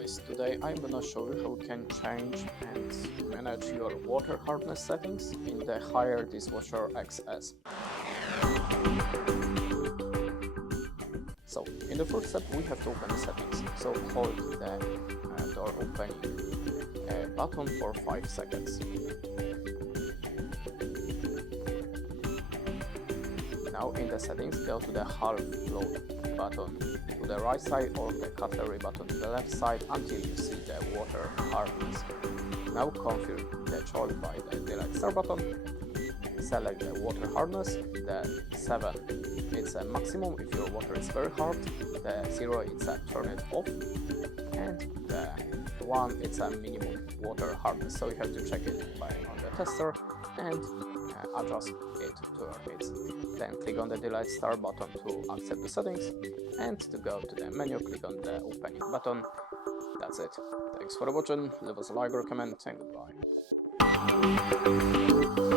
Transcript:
guys, today I'm gonna show you how you can change and manage your water hardness settings in the higher dishwasher XS. So in the first step we have to open the settings, so hold the door opening button for 5 seconds. Now in the settings, go to the half load button to the right side or the cutlery button to the left side until you see the water hardness. Now confirm the choice by the delete start button. Select the water hardness. The 7 it's a maximum if your water is very hard, the 0 it's a turn it off, and the 1 it's a minimum water hardness, so you have to check it on the tester and adjust it to your needs. Then click on the delete start button to accept the settings, and to go to the menu click on the opening button. That's it. Thanks for watching, leave us a like or comment, and goodbye.